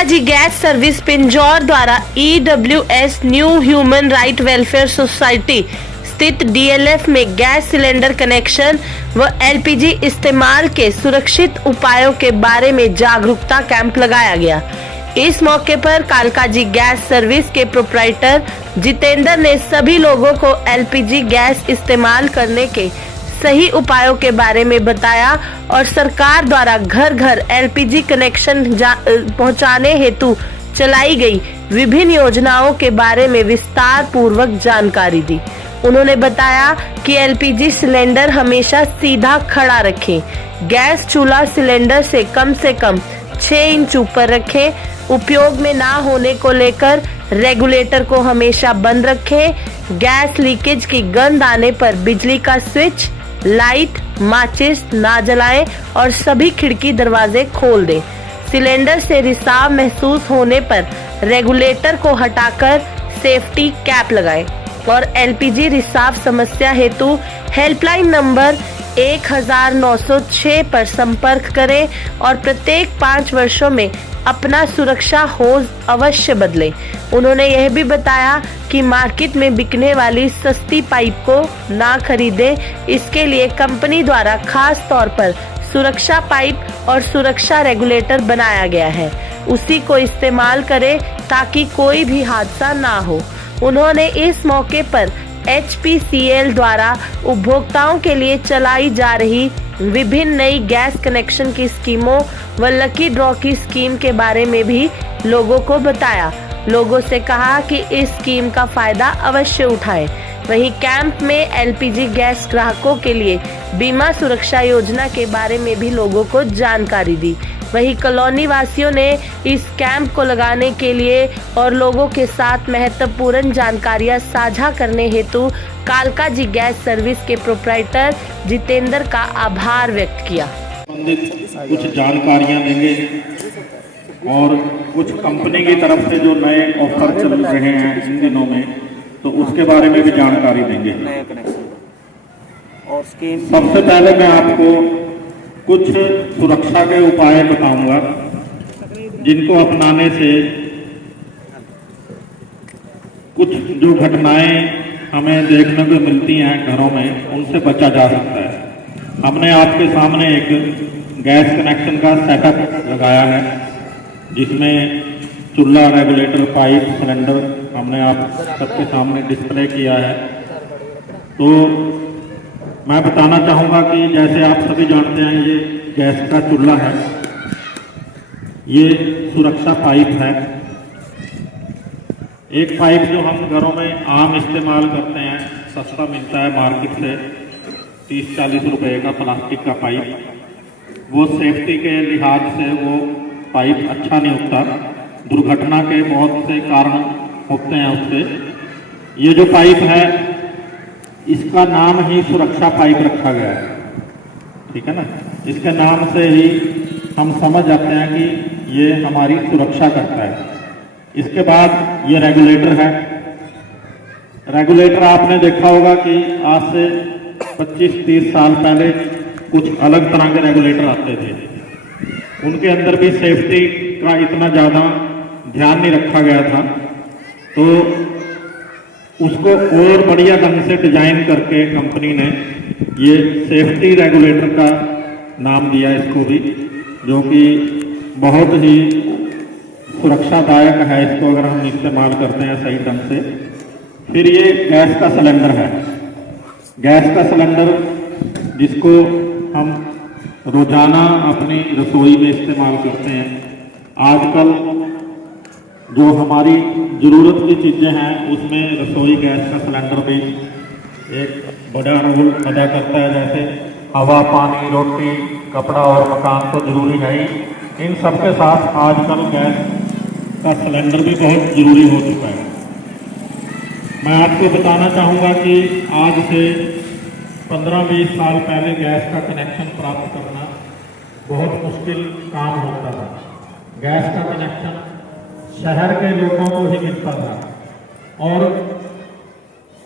Kalkaji gas service Pinjore द्वारा EWS new human right welfare society स्थित DLF में गैस सिलेंडर कनेक्शन व LPG इस्तेमाल के सुरक्षित उपायों के बारे में जागरूकता कैंप लगाया गया। इस मौके पर कालकाजी गैस सर्विस के प्रोप्राइटर जितेंद्र ने सभी लोगों को LPG गैस इस्तेमाल करने के सही उपायों के बारे में बताया और सरकार द्वारा घर घर LPG कनेक्शन पहुंचाने हेतु चलाई गई विभिन्न योजनाओं के बारे में विस्तार पूर्वक जानकारी दी। उन्होंने बताया कि LPG सिलेंडर हमेशा सीधा खड़ा रखें, गैस चूल्हा सिलेंडर से कम 6 इंच ऊपर रखें, उपयोग में ना होने को लेकर रेगुलेटर को हमेशा बंद रखें, गैस लीकेज की गंध आने पर बिजली का स्विच, लाइट, माचिस ना जलाएं और सभी खिड़की दरवाजे खोल दें। सिलेंडर से रिसाव महसूस होने पर रेगुलेटर को हटाकर सेफ्टी कैप लगाएं और LPG रिसाव समस्या हेतु हेल्पलाइन नंबर 1906 पर संपर्क करें और प्रत्येक 5 वर्षों में अपना सुरक्षा होज अवश्य बदलें। उन्होंने यह भी बताया कि मार्केट में बिकने वाली सस्ती पाइप को ना खरीदें, इसके लिए कंपनी द्वारा खास तौर पर सुरक्षा पाइप और सुरक्षा रेगुलेटर बनाया गया है, उसी को इस्तेमाल करें ताकि कोई भी हादसा ना हो। उन्होंने इस मौके पर HPCL द्वारा उपभोक्ताओं के लिए चलाई जा रही विभिन्न नई गैस कनेक्शन की स्कीमों व लकी ड्रॉ की स्कीम के बारे में भी लोगों को बताया। लोगों से कहा कि इस स्कीम का फायदा अवश्य उठाएं। वहीं कैंप में LPG गैस ग्राहकों के लिए बीमा सुरक्षा योजना के बारे में भी लोगों को जानकारी दी। वहीं कॉलोनी वासियों ने इस कैंप को लगाने के लिए और लोगों के साथ महत्वपूर्ण जानकारियां साझा करने हेतु कालकाजी गैस सर्विस के प्रोप्राइटर जितेंद्र का आभार व्यक्त किया। कुछ जानकारियां देंगे और कुछ कंपनी की तरफ से जो नए ऑफर चल रहे हैं इन दिनों में, तो उसके बारे में भी जानकारी देंगे। सबसे पहले मैं आपको कुछ सुरक्षा के उपाय बताऊंगा जिनको अपनाने से कुछ जो घटनाएं हमें देखने को मिलती हैं घरों में, उनसे बचा जा सकता है। हमने आपके सामने एक गैस कनेक्शन का सेटअप लगाया है जिसमें चूल्हा, रेगुलेटर, पाइप, सिलेंडर हमने आप सबके सामने डिस्प्ले किया है। तो मैं बताना चाहूँगा कि जैसे आप सभी जानते हैं, ये गैस का चूल्हा है, ये सुरक्षा पाइप है। एक पाइप जो हम घरों में आम इस्तेमाल करते हैं, सस्ता मिलता है मार्केट से 30-40 रुपए का प्लास्टिक का पाइप, वो सेफ्टी के लिहाज से वो पाइप अच्छा नहीं होता, दुर्घटना के बहुत से कारण होते हैं उससे। ये जो पाइप है इसका नाम ही सुरक्षा पाइप रखा गया है, ठीक है ना। इसके नाम से ही हम समझ जाते हैं कि ये हमारी सुरक्षा करता है। इसके बाद ये रेगुलेटर है। रेगुलेटर आपने देखा होगा कि आज से 25-30 साल पहले कुछ अलग तरह के रेगुलेटर आते थे, उनके अंदर भी सेफ्टी का इतना ज़्यादा ध्यान नहीं रखा गया था, तो उसको और बढ़िया ढंग से डिजाइन करके कंपनी ने ये सेफ्टी रेगुलेटर का नाम दिया इसको भी, जो कि बहुत ही सुरक्षादायक है इसको अगर हम इस्तेमाल करते हैं सही ढंग से। फिर ये गैस का सिलेंडर है। गैस का सिलेंडर जिसको हम रोजाना अपनी रसोई में इस्तेमाल करते हैं। आजकल जो हमारी ज़रूरत की चीज़ें हैं उसमें रसोई गैस का सिलेंडर भी एक बड़ा रोल अदा करता है। जैसे हवा, पानी, रोटी, कपड़ा और मकान तो ज़रूरी है ही, इन सब के साथ आजकल गैस का सिलेंडर भी बहुत ज़रूरी हो चुका है। मैं आपको बताना चाहूँगा कि आज से 15-20 साल पहले गैस का कनेक्शन प्राप्त करना बहुत मुश्किल काम होता था। गैस का कनेक्शन शहर के लोगों को ही मिलता था और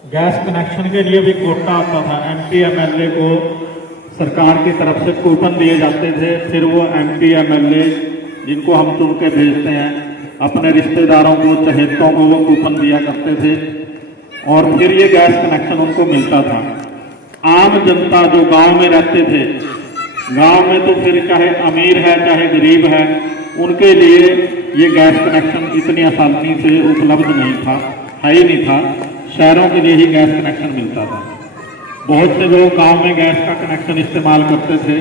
गैस कनेक्शन के लिए भी कोटा आता था। MP MLA को सरकार की तरफ से कूपन दिए जाते थे, फिर वो MP MLA जिनको हम चुन के भेजते हैं, अपने रिश्तेदारों को, चहेतों को वो कूपन दिया करते थे और फिर ये गैस कनेक्शन उनको मिलता था। आम जनता जो गांव में रहते थे, गांव में तो फिर चाहे अमीर है चाहे गरीब है, उनके लिए ये गैस कनेक्शन इतनी आसानी से उपलब्ध नहीं था, है ही नहीं था। शहरों के लिए ही गैस कनेक्शन मिलता था। बहुत से लोग गांव में गैस का कनेक्शन इस्तेमाल करते थे,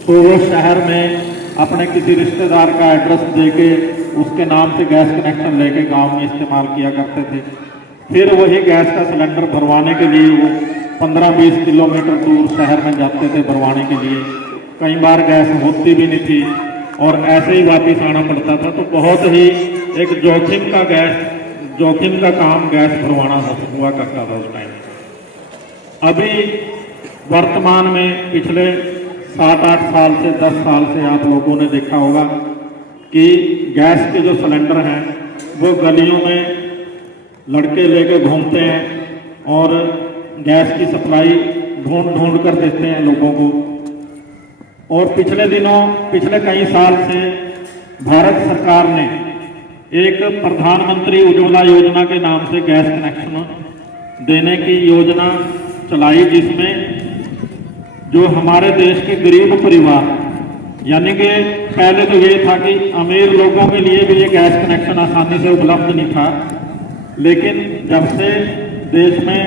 तो वो शहर में अपने किसी रिश्तेदार का एड्रेस देके उसके नाम से गैस कनेक्शन लेके गांव में इस्तेमाल किया करते थे। फिर वही गैस का सिलेंडर भरवाने के लिए वो 15-20 किलोमीटर दूर शहर में जाते थे भरवाने के लिए। कई बार गैस होती भी नहीं थी और ऐसे ही वापस आना पड़ता था। तो बहुत ही एक जोखिम का काम गैस भरवाना हुआ करता था उस टाइम। अभी वर्तमान में पिछले 7-8 साल से 10 साल से आप लोगों ने देखा होगा कि गैस के जो सिलेंडर हैं वो गलियों में लड़के लेके घूमते हैं और गैस की सप्लाई ढूंढ कर देते हैं लोगों को। और पिछले कई साल से भारत सरकार ने एक प्रधानमंत्री उज्ज्वला योजना के नाम से गैस कनेक्शन देने की योजना चलाई, जिसमें जो हमारे देश के गरीब परिवार, यानी कि पहले तो ये था कि अमीर लोगों के लिए भी ये गैस कनेक्शन आसानी से उपलब्ध नहीं था, लेकिन जब से देश में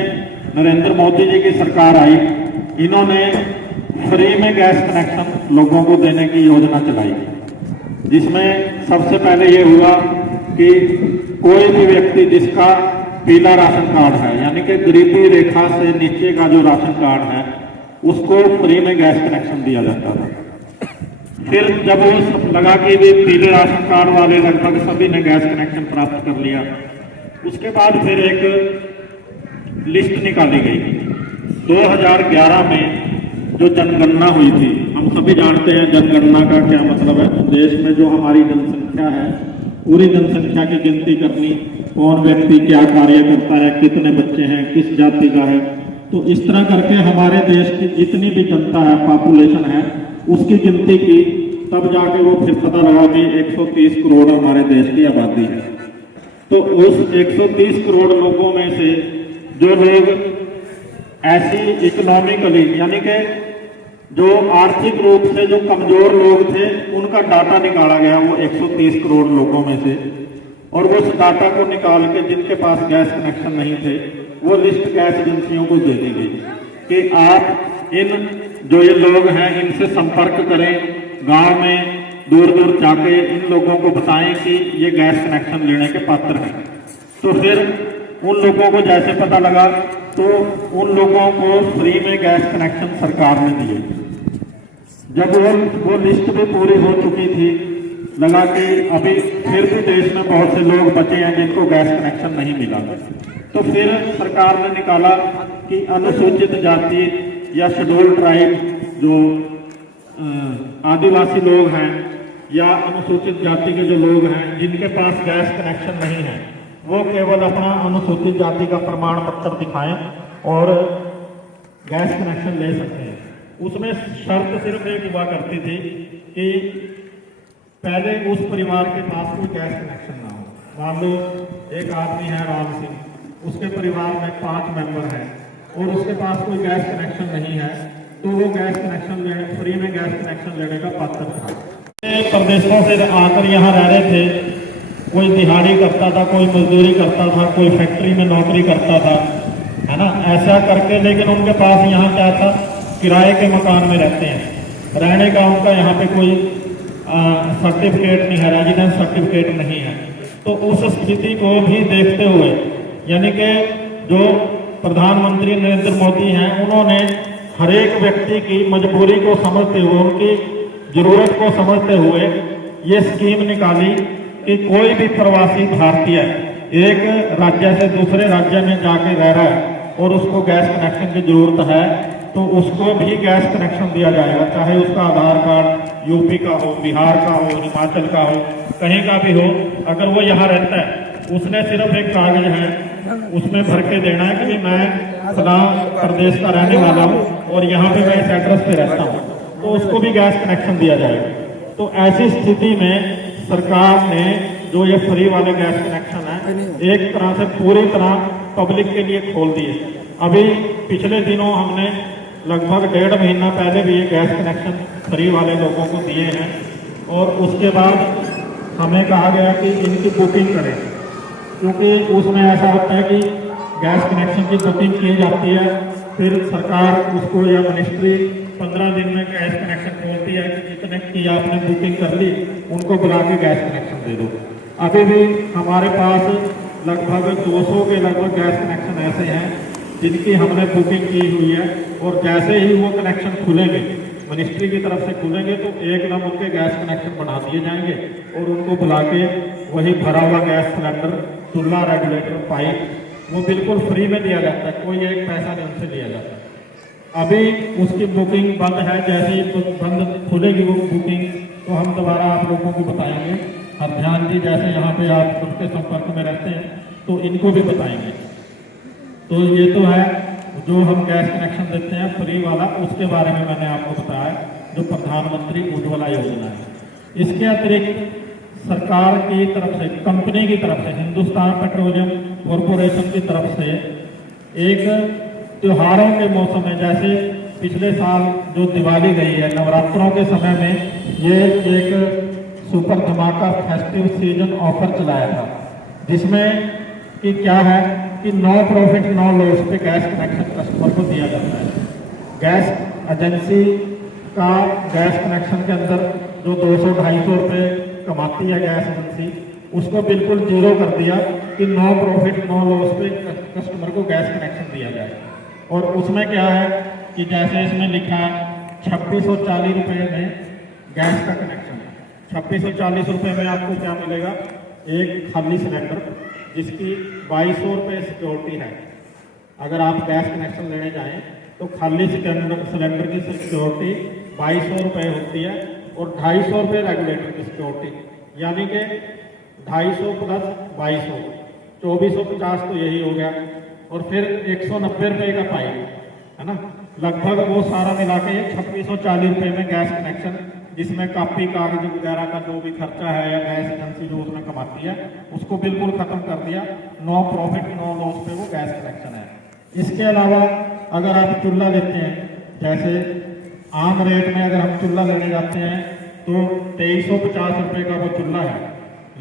नरेंद्र मोदी जी की सरकार आई, इन्होंने फ्री में गैस कनेक्शन लोगों को देने की योजना चलाई, जिसमें सबसे पहले ये हुआ कि कोई भी व्यक्ति जिसका पीला राशन कार्ड है, यानी कि गरीबी रेखा से नीचे का जो राशन कार्ड है, उसको फ्री में गैस कनेक्शन दिया जाता था। फिर जब वो लगा कि भी पीले राशन कार्ड वाले लगभग सभी ने गैस कनेक्शन प्राप्त कर लिया, उसके बाद फिर एक लिस्ट निकाली गई 2011 में जो जनगणना हुई थी। हम सभी जानते हैं जनगणना का क्या मतलब है। देश में जो हमारी जनसंख्या है, पूरी जनसंख्या की गिनती करनी, कौन व्यक्ति क्या कार्य करता है, कितने बच्चे हैं, किस जाति का है, तो इस तरह करके हमारे देश की जितनी भी जनता है, पॉपुलेशन है, उसकी गिनती की, तब जाके वो फिर पता लगा कि 130 करोड़ हमारे देश की आबादी है। तो उस 130 करोड़ लोगों में से जो लोग ऐसी इकोनॉमिकली, यानी कि जो आर्थिक रूप से जो कमजोर लोग थे, उनका डाटा निकाला गया वो 130 करोड़ लोगों में से, और उस डाटा को निकाल के जिनके पास गैस कनेक्शन नहीं थे, वो लिस्ट गैस एजेंसियों को दे दी गई कि आप इन जो ये लोग हैं इनसे संपर्क करें, गांव में दूर दूर जाके इन लोगों को बताएं कि ये गैस कनेक्शन लेने के पात्र हैं। तो फिर उन लोगों को जैसे पता लगा तो उन लोगों को फ्री में गैस कनेक्शन सरकार ने दिए। जब वो लिस्ट भी पूरी हो चुकी थी, लगा कि अभी फिर भी देश में बहुत से लोग बचे हैं जिनको गैस कनेक्शन नहीं मिला, तो फिर सरकार ने निकाला कि अनुसूचित जाति या शेड्यूल ट्राइब जो आदिवासी लोग हैं या अनुसूचित जाति के जो लोग हैं जिनके पास गैस कनेक्शन नहीं है, वो केवल अपना अनुसूचित जाति का प्रमाण पत्र दिखाएं और गैस कनेक्शन ले सकते हैं। उसमें शर्त सिर्फ एक हुआ करती थी कि पहले उस परिवार के पास कोई गैस कनेक्शन ना हो। मान लो एक आदमी है राम सिंह, उसके परिवार में 5 मेंबर हैं और उसके पास कोई गैस कनेक्शन नहीं है, तो वो गैस कनेक्शन लेने, फ्री में गैस कनेक्शन लेने का पात्र था। प्रदेशों से आकर यहाँ रह रहे थे, कोई दिहाड़ी करता था, कोई मजदूरी करता था, कोई फैक्ट्री में नौकरी करता था, है ना, ऐसा करके, लेकिन उनके पास यहाँ क्या था, किराए के मकान में रहते हैं, रहने का उनका यहाँ पे कोई सर्टिफिकेट नहीं है, रेजिडेंस सर्टिफिकेट नहीं है। तो उस स्थिति को भी देखते हुए, यानी कि जो प्रधानमंत्री नरेंद्र मोदी हैं, उन्होंने हर एक व्यक्ति की मजबूरी को समझते हुए, उनकी जरूरत को समझते हुए ये स्कीम निकाली कि कोई भी प्रवासी भारतीय एक राज्य से दूसरे राज्य में जाके रह रहा है और उसको गैस कनेक्शन की जरूरत है, तो उसको भी गैस कनेक्शन दिया जाएगा, चाहे उसका आधार कार्ड यूपी का हो, बिहार का हो, हिमाचल का हो, कहीं का भी हो। अगर वो यहाँ रहता है, उसने सिर्फ एक कागज है, उसमें भर के देना है कि मैं फलां प्रदेश का रहने वाला हूँ और यहाँ पे मैं इस एड्रेस पे रहता हूँ, तो उसको भी गैस कनेक्शन दिया जाएगा। तो ऐसी स्थिति में सरकार ने जो ये फ्री वाले गैस कनेक्शन है एक तरह से पूरी तरह पब्लिक के लिए खोल दिए। अभी पिछले दिनों हमने लगभग 1.5 महीना पहले भी ये गैस कनेक्शन फ्री वाले लोगों को दिए हैं और उसके बाद हमें कहा गया कि इनकी बुकिंग करें, क्योंकि उसमें ऐसा होता है कि गैस कनेक्शन की बुकिंग की जाती है, फिर सरकार उसको या मिनिस्ट्री 15 दिन में गैस कनेक्शन खोलती है कि जितने की आपने बुकिंग कर ली उनको बुला के गैस कनेक्शन दे दो। अभी भी हमारे पास लगभग 200 के लगभग गैस कनेक्शन ऐसे हैं जिनकी हमने बुकिंग की हुई है और जैसे ही वो कनेक्शन खुलेंगे मिनिस्ट्री की तरफ से खुलेंगे तो एकदम उनके गैस कनेक्शन बना दिए जाएंगे और उनको बुला के वही भरा हुआ गैस सिलेंडर, चूल्हा, रेगुलेटर, पाइप वो बिल्कुल फ्री में दिया जाता है, कोई एक पैसा नहीं उनसे लिया जाता। अभी उसकी बुकिंग बंद है, जैसे ही बंद खुलेगी वो बुकिंग तो हम दोबारा आप लोगों को बताएंगे। अब ध्यान दी, जैसे यहाँ पे आप सबके संपर्क में रहते हैं तो इनको भी बताएंगे। तो ये तो है जो हम गैस कनेक्शन देते हैं फ्री वाला, उसके बारे में मैंने आपको बताया जो प्रधानमंत्री उज्ज्वला योजना है। इसके अतिरिक्त सरकार की तरफ से, कंपनी की तरफ से, हिंदुस्तान पेट्रोलियम कॉरपोरेशन की तरफ से एक त्योहारों के मौसम में, जैसे पिछले साल जो दिवाली गई है नवरात्रों के समय में ये एक सुपर धमाका फेस्टिव सीजन ऑफर चलाया था, जिसमें कि क्या है कि नो प्रॉफिट नो लॉस पे गैस कनेक्शन कस्टमर को दिया जाता है। गैस एजेंसी का गैस कनेक्शन के अंदर जो 200-250 रुपये कमाती है गैस एजेंसी, उसको बिल्कुल जीरो कर दिया कि नो प्रॉफिट नो लॉस पे कस्टमर को गैस कनेक्शन दिया जाए। और उसमें क्या है कि जैसे इसमें लिखा है 2640 रुपये में गैस का कनेक्शन, 2640 रुपये में आपको क्या मिलेगा, एक खाली सिलेंडर जिसकी 2200 रुपये सिक्योरिटी है। अगर आप गैस कनेक्शन लेने जाएं तो खाली सिलेंडर की सिक्योरिटी 2200 रुपये होती है और 250 रुपये रेगुलेटर की सिक्योरिटी, यानी कि 250 प्लस 2200 2450 तो यही हो गया। और फिर 190 रुपये का पाइप है ना, लगभग वो सारा मिला के 2640 रुपये में गैस कनेक्शन, जिसमें कापी कागज वगैरह का जो भी खर्चा है या गैस एजेंसी जो उसमें कमाती है उसको बिल्कुल खत्म कर दिया। नो प्रॉफिट नो लॉस पे वो गैस कनेक्शन है। इसके अलावा अगर आप चूल्हा लेते हैं, जैसे आम रेट में अगर हम चूल्हा लेने जाते हैं तो 2350 रुपये का वो चूल्हा है,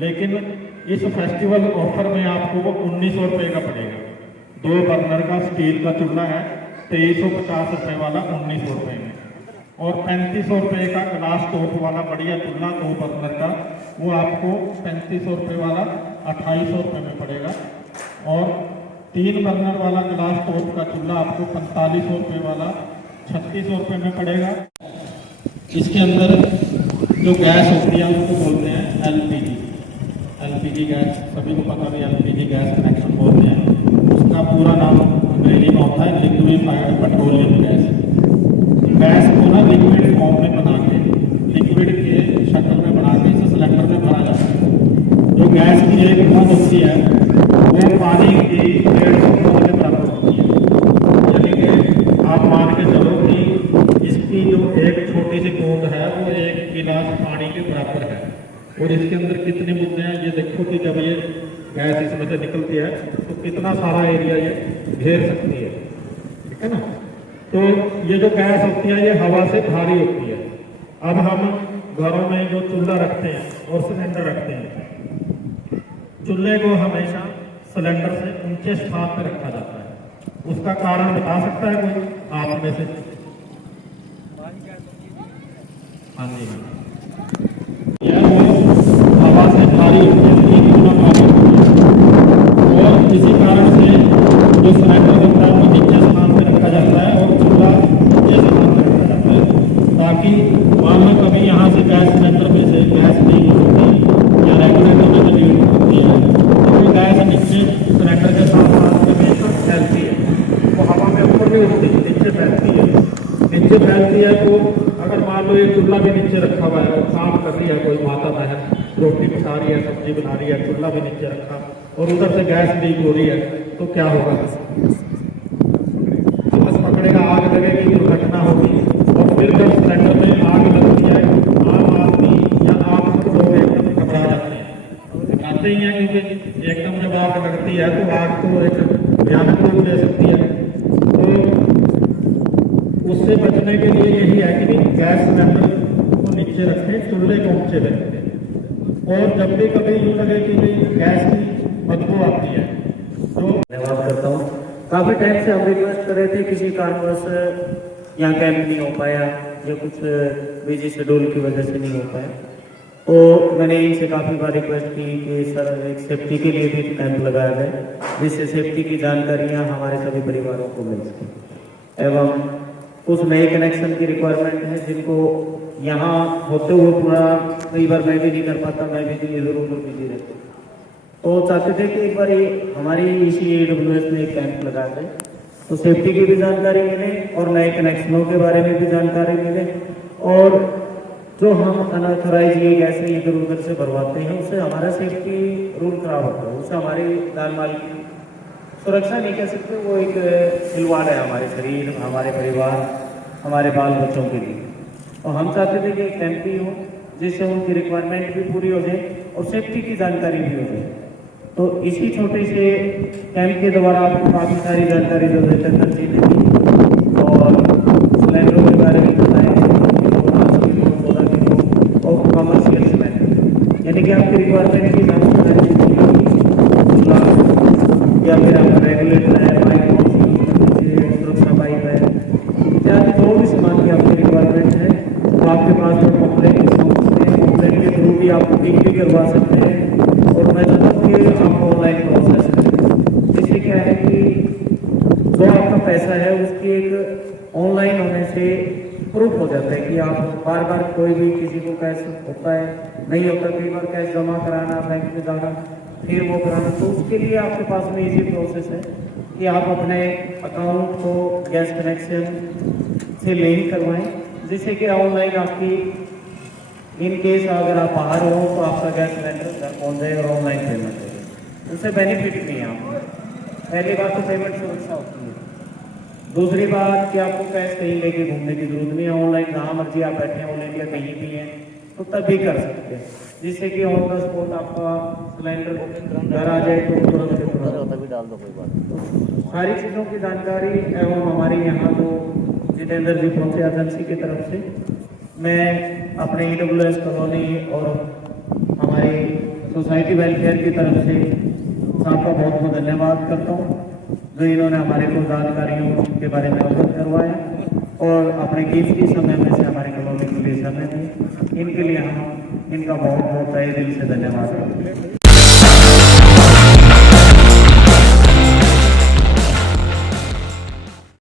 लेकिन इस फेस्टिवल ऑफर में आपको वो 1900 रुपये का पड़ेगा। 2 बर्नर का स्टील का चूल्हा है 2350 रुपये वाला 1900 रुपये में, और 3500 रुपये का ग्लास टॉप वाला बढ़िया चूल्हा 2 बर्नर का वो आपको 3500 रुपये वाला 2800 रुपये में पड़ेगा, और 3 बर्नर वाला ग्लास टॉप का चूल्हा आपको 4500 रुपये वाला 3600 रुपये में पड़ेगा। इसके अंदर जो गैस होती है उसको बोलते हैं एलपीजी गैस, सभी को पता भी एलपीजी गैस कनेक्शन बोलते हैं। उसका पूरा नाम अंग्रेजी में होता है लिक्विफाइड पेट्रोलियम गैस। गैस को ना लिक्विड फॉर्म में बना के, लिक्विड के शक्ल में बना के इसे सिलेंडर में भरा जाता है। जो गैस की एक बूंद होती है वो पानी की 150 बूंद के बराबर होती है, यानी कि आप मान के चलो कि इसकी जो एक छोटी सी बूंद है वो 1 गिलास पानी के बराबर है। और इसके अंदर कितनी बूंदें हैं ये देखो कि जब ये गैस इसमें से निकलती है तो कितना सारा एरिया ये घेर सकती है, ठीक है ना। तो ये जो गैस होती है ये हवा से भारी होती है। अब हम घरों में जो चूल्हा रखते हैं और सिलेंडर रखते हैं, चूल्हे को हमेशा सिलेंडर से ऊंचे स्थान पर रखा जाता है। उसका कारण बता सकता है कोई आप में से? हाँ जी, यह वो हवा से भारी होती है, 3 गुना भारी होती है, और इसी कारण से जो सिलेंडर होता है वो नीचे स्थान पर रखा जाता है और चूल्हा नीचे स्थान पर रखा जाता है, ताकि मान लो कभी यहाँ से गैस सिलेंडर में से गैस लीक होती या रेगुलेटर में से लीक होती है तो वो गैस नीचे सिलेंडर के साथ साथ हमेशा फैलती है, वो हवा में ऊपर नहीं उठती, नीचे फैलती है। नीचे फैलती है तो अगर मान लो ये चूल्हा भी नीचे रखा हुआ है और काम कर रही है कोई माता बहन, रोटी पका रही है, सब्जी बना रही है, चूल्हा भी नीचे रखा और उधर से गैस लीक हो रही है तो क्या होगा? बस पकड़ेगा, आग लगेगी, दुर्घटना होगी। और फिर जब सिलेंडर में आग लगती है आम आदमी या आप लोग एकदम घबरा जानते ही हैं, क्योंकि एकदम जब आग लगती है तो आग तो एक भयानक रूप ले सकती है। तो उससे बचने के लिए यही है कि गैस सिलेंडर को नीचे रखें, चूल्हे को ऊंचे रखें। और जब भी कभी यूँ लगे कि गैस की बदबू आती है तो धन्यवाद करता हूँ। काफ़ी टाइम से हम रिक्वेस्ट कर रहे थे, किसी कारणवश यहाँ कैंप नहीं हो पाया या कुछ बिजी शेड्यूल की वजह से नहीं हो पाया। तो मैंने इनसे काफ़ी बार रिक्वेस्ट की कि सर एक सेफ्टी के लिए भी कैंप लगाया जाए, जिससे सेफ्टी की जानकारियाँ हमारे सभी परिवारों को मिल सकें। एवं कुछ नए कनेक्शन की रिक्वायरमेंट है जिनको यहाँ होते हुए पूरा कई बार मैं भी नहीं कर पाता, मैं भी इधर उधर बिजी रहता हूँ। तो चाहते थे कि एक बार ये हमारी इसी AWS में एक कैंप लगाया जाए, तो सेफ्टी की भी जानकारी मिले और नए कनेक्शनों के बारे में भी जानकारी मिले, और जो हम अनऑथराइज ये गैसें इधर उधर से भरवाते हैं उससे हमारा सेफ्टी रूल खराब होता है, उससे हमारी जान माल की सुरक्षा नहीं कह सकते, वो एक खिलवाड़ है हमारे शरीर, हमारे परिवार, हमारे बाल बच्चों के लिए। और हम चाहते थे कि एक कैंप भी हो जिससे उनकी रिक्वायरमेंट भी पूरी हो जाए और सेफ्टी की जानकारी भी हो जाए। तो इसी छोटे से कैंप के द्वारा आपको काफ़ी सारी जानकारी जो बेहतर कर दी थी और सिलेंडरों के बारे में बताएं, 5 किलो 16 किलो और कमर्शियल सिलेंडर, यानी कि आपकी रिक्वायरमेंट की जानकारी या फिर आपका रेगुलेटर है, पाइप सुरक्षा पाइप है, इत्यादि जो भी सामान की आपकी रिक्वायरमेंट है तो आपके पास जो कंप्लेंट के थ्रू भी आप बुकिंग भी करवा सकते हैं। और मैं चाहता हूँ कि आप ऑनलाइन प्रोसेस करें, जिससे क्या है कि जो आपका पैसा है उसकी एक ऑनलाइन होने से प्रूफ हो जाता है कि आप बार बार कोई भी किसी को कैश होता है नहीं होता, कई बार कैश जमा कराना, बैंक में जाना, फिर वो कराना, तो उसके लिए आपके पास में इजी प्रोसेस है कि आप अपने अकाउंट को गैस कनेक्शन से लिंक करवाएं, जिससे कि ऑनलाइन आपकी इन केस अगर आप बाहर हो तो आपका गैस सिलेंडर घर पहुँच जाए और ऑनलाइन पेमेंट हो, उससे बेनिफिट नहीं है आपको। पहली बात तो पेमेंट सुरक्षा होती है, दूसरी बात कि आपको कैश कहीं लेके घूमने की जरूरत नहीं है, ऑनलाइन जहाँ मर्जी आप बैठे हैं, ऑनलाइन या कहीं भी हैं तो तब भी कर सकते हैं, जिससे कि ऑन द स्पॉट आपका सिलेंडर घर आ जाए तो तुरंत से तुरंत भी डाल दो, कोई बात। सारी चीज़ों की जानकारी एवं हमारे यहाँ तो जितेंद्र जी पहुँचे एजेंसी की तरफ से, मैं अपने AWS कॉलोनी और हमारी सोसाइटी वेलफेयर की तरफ से आपका बहुत बहुत धन्यवाद करता हूँ, जो इन्होंने हमारे को जानकारियों के बारे में अवगत करवाया और अपने कीमती समय में से हमारे कॉलोनी के लिए समय दिए। इनके लिए हम इनका बहुत बहुत तहे दिल से धन्यवाद करते हैं।